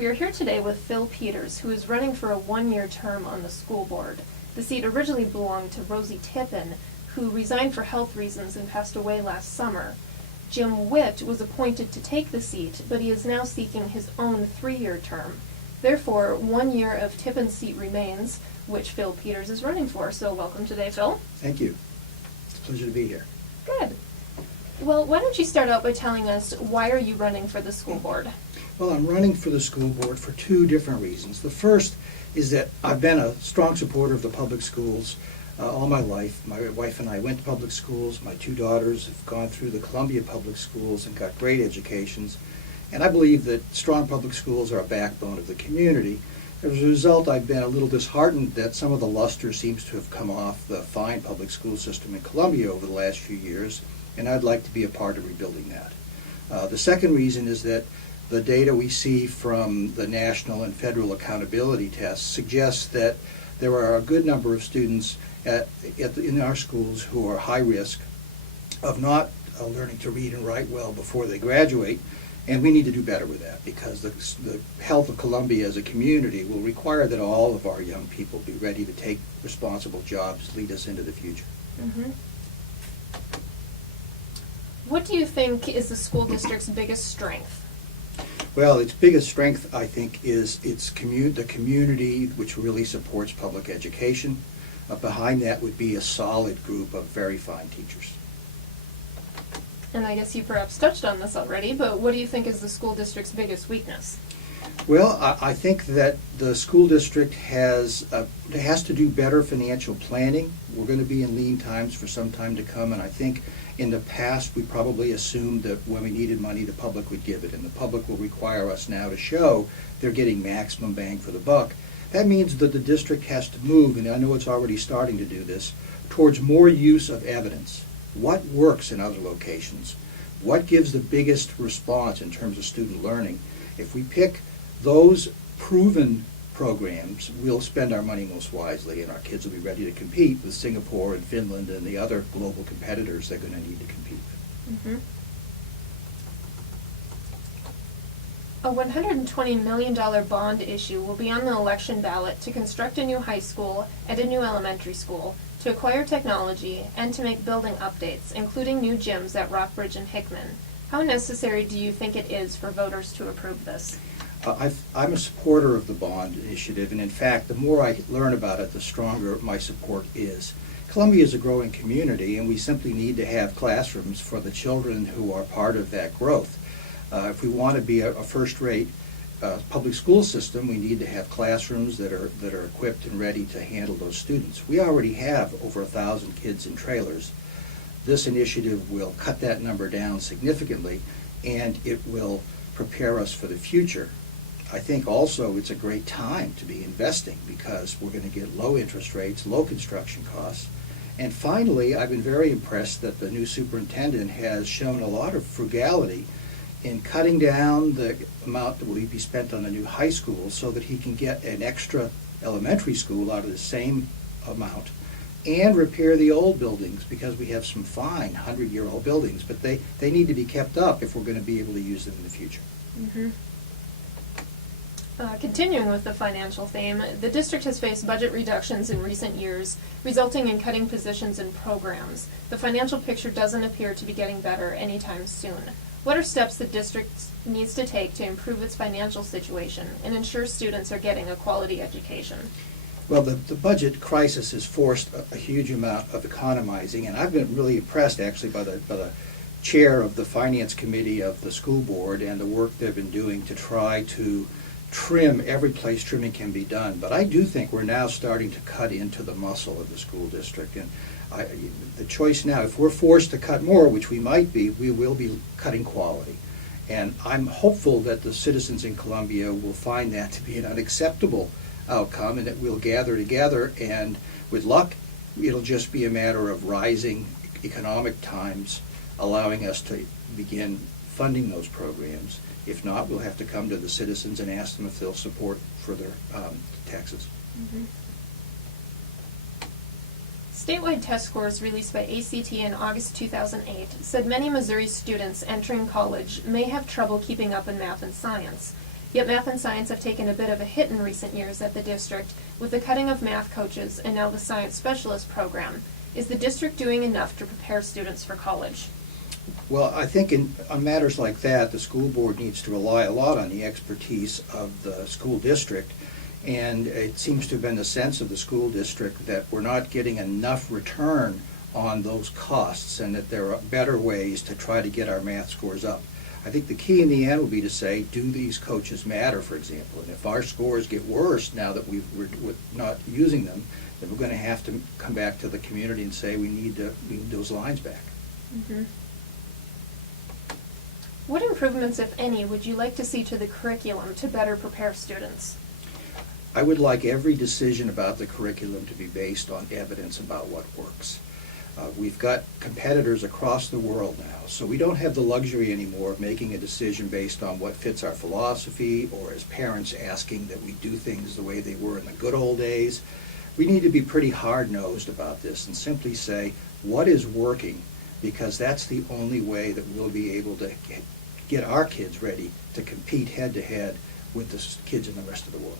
We are here today with Phil Peters, who is running for a one-year term on the school board. The seat originally belonged to Rosie Tippin, who resigned for health reasons and passed away last summer. Jim Witt was appointed to take the seat, but he is now seeking his own 3-year term. Therefore, 1 year of Tippin's seat remains, which Phil Peters is running for. So welcome today, Phil. Thank you. It's a pleasure to be here. Good. Well, why don't you start out by telling us, why are you running for the school board? Well, I'm running for the school board for 2 different reasons. The first is that I've been a strong supporter of the public schools all my life. My wife and I went to public schools. My 2 daughters have gone through the Columbia public schools and got great educations. And I believe that strong public schools are a backbone of the community. As a result, I've been a little disheartened that some of the luster seems to have come off the fine public school system in Columbia over the last few years, and I'd like to be a part of rebuilding that. The second reason is that the data we see from the national and federal accountability tests suggests that there are a good number of students in our schools who are high risk of not learning to read and write well before they graduate, and we need to do better with that because the health of Columbia as a community will require that all of our young people be ready to take responsible jobs, lead us into the future. Mm-hmm. What do you think is the school district's biggest strength? Well, its biggest strength, I think, is the community which really supports public education. Behind that would be a solid group of very fine teachers. And I guess you perhaps touched on this already, but what do you think is the school district's biggest weakness? Well, I think that the school district has to do better financial planning. We're going to be in lean times for some time to come, and I think in the past we probably assumed that when we needed money, the public would give it, and the public will require us now to show they're getting maximum bang for the buck. That means that the district has to move, and I know it's already starting to do this, towards more use of evidence. What works in other locations? What gives the biggest response in terms of student learning? If we pick those proven programs, we'll spend our money most wisely, and our kids will be ready to compete with Singapore and Finland and the other global competitors they're going to need to compete with. Mm-hmm. A $120 million bond issue will be on the election ballot to construct a new high school and a new elementary school, to acquire technology, and to make building updates, including new gyms at Rockbridge and Hickman. How necessary do you think it is for voters to approve this? I'm a supporter of the bond initiative, and in fact, the more I learn about it, the stronger my support is. Columbia is a growing community, and we simply need to have classrooms for the children who are part of that growth. If we want to be a first-rate public school system, we need to have classrooms that are equipped and ready to handle those students. We already have over 1,000 kids in trailers. This initiative will cut that number down significantly, and it will prepare us for the future. I think also it's a great time to be investing because we're going to get low interest rates, low construction costs. And finally, I've been very impressed that the new superintendent has shown a lot of frugality in cutting down the amount that will be spent on the new high school so that he can get an extra elementary school out of the same amount and repair the old buildings, because we have some fine 100-year-old buildings, but they need to be kept up if we're going to be able to use them in the future. Mm-hmm. Continuing with the financial theme, the district has faced budget reductions in recent years, resulting in cutting positions and programs. The financial picture doesn't appear to be getting better anytime soon. What are steps the district needs to take to improve its financial situation and ensure students are getting a quality education? Well, the budget crisis has forced a huge amount of economizing, and I've been really impressed actually by the chair of the finance committee of the school board and the work they've been doing to try to trim every place trimming can be done. But I do think we're now starting to cut into the muscle of the school district, and the choice now, if we're forced to cut more, which we might be, we will be cutting quality. And I'm hopeful that the citizens in Columbia will find that to be an unacceptable outcome, and that we'll gather together, and with luck, it'll just be a matter of rising economic times allowing us to begin funding those programs. If not, we'll have to come to the citizens and ask them if they'll support further taxes. Mm-hmm. Statewide test scores released by ACT in August 2008 said many Missouri students entering college may have trouble keeping up in math and science. Yet math and science have taken a bit of a hit in recent years at the district with the cutting of math coaches and now the science specialist program. Is the district doing enough to prepare students for college? Well, I think on matters like that, the school board needs to rely a lot on the expertise of the school district. And it seems to have been the sense of the school district that we're not getting enough return on those costs and that there are better ways to try to get our math scores up. I think the key in the end will be to say, do these coaches matter, for example? And if our scores get worse now that we're not using them, then we're going to have to come back to the community and say we need those lines back. Mm-hmm. What improvements, if any, would you like to see to the curriculum to better prepare students? I would like every decision about the curriculum to be based on evidence about what works. We've got competitors across the world now, so we don't have the luxury anymore of making a decision based on what fits our philosophy or as parents asking that we do things the way they were in the good old days. We need to be pretty hard-nosed about this and simply say what is working, because that's the only way that we'll be able to get our kids ready to compete head-to-head with the kids in the rest of the world.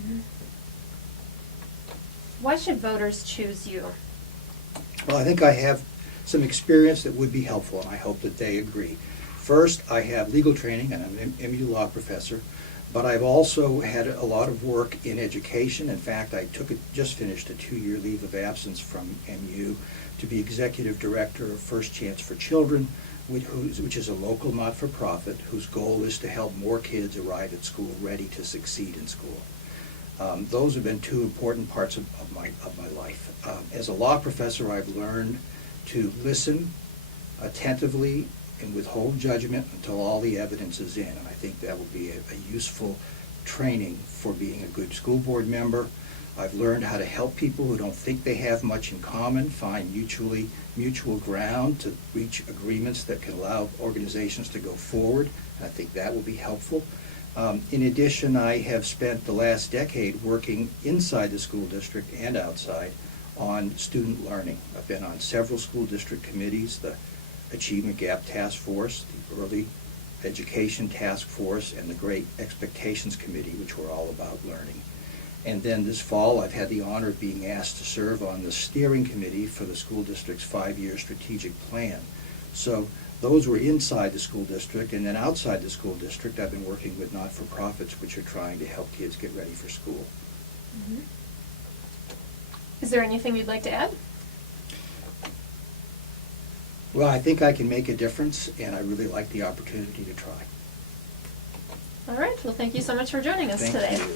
Mm-hmm. Why should voters choose you? Well, I think I have some experience that would be helpful, and I hope that they agree. First, I have legal training, and I'm an MU law professor, but I've also had a lot of work in education. In fact, I just finished a 2-year leave of absence from MU to be executive director of First Chance for Children, which is a local not-for-profit whose goal is to help more kids arrive at school ready to succeed in school. Those have been two important parts of my life. As a law professor, I've learned to listen attentively and withhold judgment until all the evidence is in. And I think that will be a useful training for being a good school board member. I've learned how to help people who don't think they have much in common find mutual ground to reach agreements that can allow organizations to go forward. And I think that will be helpful. In addition, I have spent the last decade working inside the school district and outside on student learning. I've been on several school district committees, the Achievement Gap Task Force, the Early Education Task Force, and the Great Expectations Committee, which were all about learning. And then this fall, I've had the honor of being asked to serve on the steering committee for the school district's 5-year strategic plan. So those were inside the school district, and then outside the school district, I've been working with not-for-profits which are trying to help kids get ready for school. Mm-hmm. Is there anything you'd like to add? Well, I think I can make a difference, and I really like the opportunity to try. All right. Well, thank you so much for joining us Thank today. you.